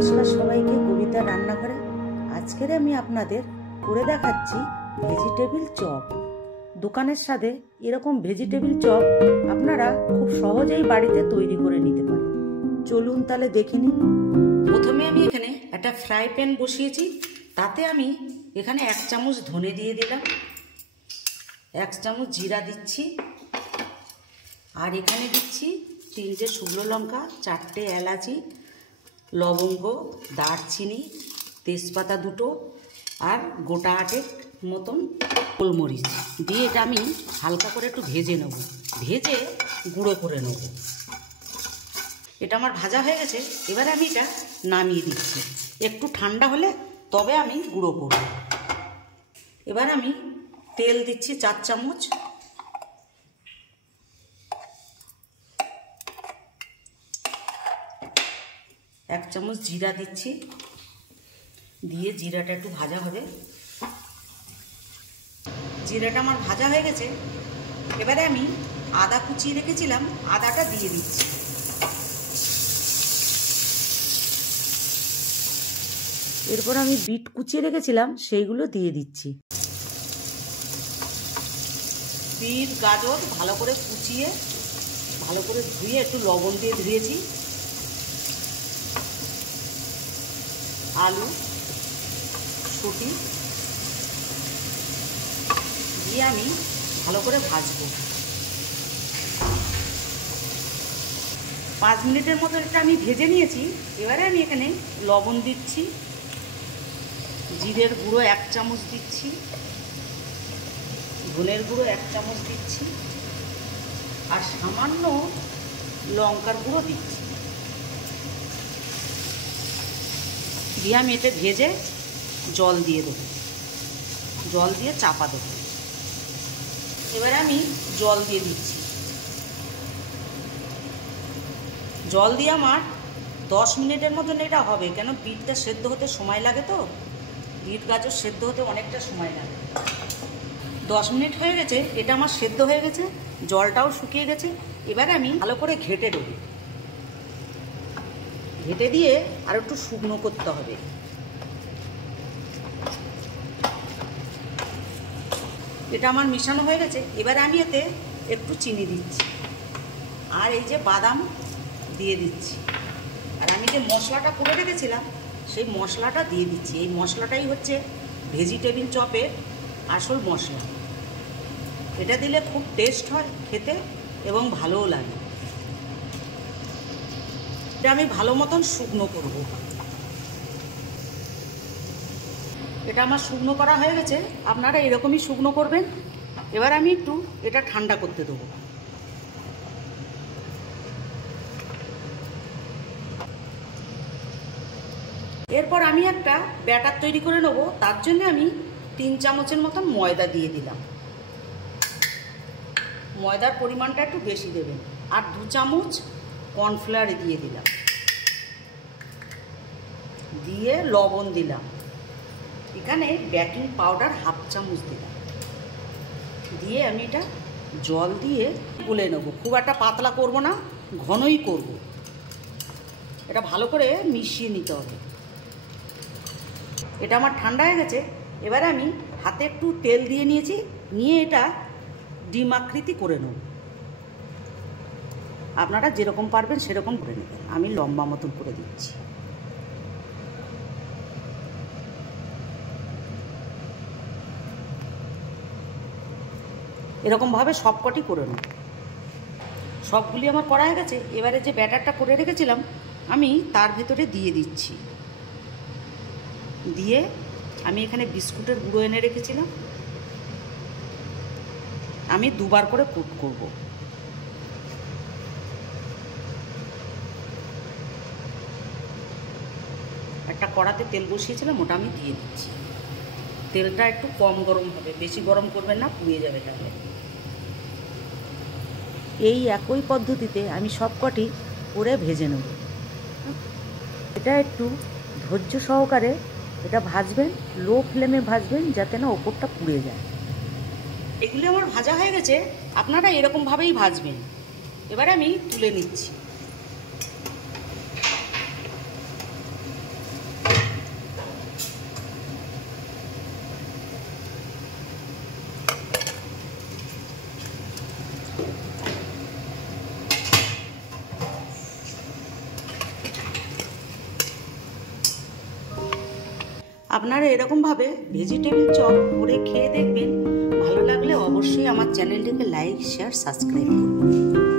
নমস্কার সবাইকে কবিতা রান্নাঘরে। আজকের আমি আপনাদের করে দেখাচ্ছি ভেজিটেবিল চপ। দোকানের সাথে এরকম ভেজিটেবিল চপ আপনারা খুব সহজেই বাড়িতে তৈরি করে নিতে পারেন। চলুন তাহলে দেখে নিন। প্রথমে আমি এখানে একটা ফ্রাই প্যান বসিয়েছি, তাতে আমি এখানে 1 চামচ ধনে দিয়ে দিলাম, 1 চামচ জিরা দিচ্ছি, আর এখানে দিচ্ছি 3টে শুকনো লঙ্কা, 4টে এলাচি, লবঙ্গ, দারচিনি, তেজপাতা 2টো, আর গোটা 8 মতন গোলমরিচ দিয়ে এটা আমি হালকা করে একটু ভেজে নেব, ভেজে গুঁড়ো করে নেব। এটা আমার ভাজা হয়ে গেছে, এবারে আমি এটা নামিয়ে দিচ্ছি। একটু ঠান্ডা হলে তবে আমি গুঁড়ো করব। এবার আমি তেল দিচ্ছি 4 চামচ, এক চামচ জিরা দিচ্ছি, দিয়ে জিরাটা একটু ভাজা হবে। জিরাটা আমার ভাজা হয়ে গেছে, এবারে আমি আদা কুচিয়ে রেখেছিলাম, আদাটা দিয়ে দিচ্ছি। এরপর আমি বিট কুচিয়ে রেখেছিলাম, সেইগুলো দিয়ে দিচ্ছি। বিট গাজর ভালো করে কুচিয়ে ভালো করে ধুয়ে একটু লবণ দিয়ে ধুয়েছি। আলু শুটি দিয়ে আমি ভালো করে ভাজবো। 5 মিনিটের মতো এটা আমি ভেজে নিয়েছি। এবারে আমি এখানে লবণ দিচ্ছি, জিরের গুঁড়ো 1 চামচ দিচ্ছি, ধনের গুঁড়ো 1 চামচ দিচ্ছি, আর সামান্য লঙ্কার গুঁড়ো দিচ্ছি। দিয়ে আমি এটা ভেজে জল দিয়ে দেবো, জল দিয়ে চাপা দেবো। এবারে আমি জল দিয়ে দিচ্ছি। জল দিয়ে আমার 10 মিনিটের মতন এটা হবে, কেন বিটটা সেদ্ধ হতে সময় লাগে, তো বিট গাজর সেদ্ধ হতে অনেকটা সময় লাগে। 10 মিনিট হয়ে গেছে, এটা আমার সেদ্ধ হয়ে গেছে, জলটাও শুকিয়ে গেছে। এবারে আমি ভালো করে ঘেঁটে দেবো, ঘেঁটে দিয়ে আর একটু শুকনো করতে হবে। এটা আমার মিশানো হয়ে গেছে, এবারে আমি এতে একটু চিনি দিচ্ছি, আর এই যে বাদাম দিয়ে দিচ্ছি, আর আমি যে মশলাটা করে রেখেছিলাম সেই মশলাটা দিয়ে দিচ্ছি। এই মশলাটাই হচ্ছে ভেজিটেবিল চপের আসল মশলা। এটা দিলে খুব টেস্ট হয় খেতে এবং ভালোও লাগে। এটা আমি ভালো মতন শুকনো করব। এটা আমার শুকনো করা হয়ে গেছে, আপনারা এরকমই শুকনো করবেন। এবার আমি একটু এটা ঠান্ডা করতে দেবো। এরপর আমি একটা ব্যাটার তৈরি করে নেব। তার জন্য আমি 3 চামচের মতন ময়দা দিয়ে দিলাম। ময়দার পরিমাণটা একটু বেশি দেবেন। আর 2 চামচ কর্নফ্লাওয়ার দিয়ে দিলাম, দিয়ে লবণ দিলাম। এখানে বেকিং পাউডার 1/2 চামচ দিলাম, দিয়ে আমি এটা জল দিয়ে গুলে নেব। খুব একটা পাতলা করব না, ঘনই করব। এটা ভালো করে মিশিয়ে নিতে হবে। এটা আমার ঠান্ডা হয়ে গেছে, এবারে আমি হাতে একটু তেল দিয়ে নিয়েছি, নিয়ে এটা ডিম আকৃতি করে নেব। আপনারা যেরকম পারবেন সেরকম করে নেবেন। আমি লম্বা মতন করে দিচ্ছি। এরকমভাবে সবকটি করে নেব। সবগুলি আমার করা হয়ে গেছে। এবারে যে ব্যাটারটা করে রেখেছিলাম আমি তার ভেতরে দিয়ে দিচ্ছি। দিয়ে আমি এখানে বিস্কুটের গুঁড়ো এনে রেখেছিলাম, আমি 2বার করে কোট করব। একটা কড়াতে তেল বসিয়েছিলাম, ওটা আমি দিয়ে দিচ্ছি। তেলটা একটু কম গরম হবে, বেশি গরম করবেন না, পুড়িয়ে যাবে তাহলে। এই একই পদ্ধতিতে আমি সবকটি করে ভেজে নেব। এটা একটু ধৈর্য সহকারে এটা ভাজবেন, লো ফ্লেমে ভাজবেন, যাতে না ওপরটা পুড়ে যায়। এগুলো আমার ভাজা হয়ে গেছে, আপনারা এরকমভাবেই ভাজবেন। এবারে আমি তুলে নিচ্ছি। আপনারা এরকমভাবে ভেজিটেবিল চপ করে খেয়ে দেখবেন। ভালো লাগলে অবশ্যই আমার চ্যানেলটিকে লাইক, শেয়ার, সাবস্ক্রাইব করুন।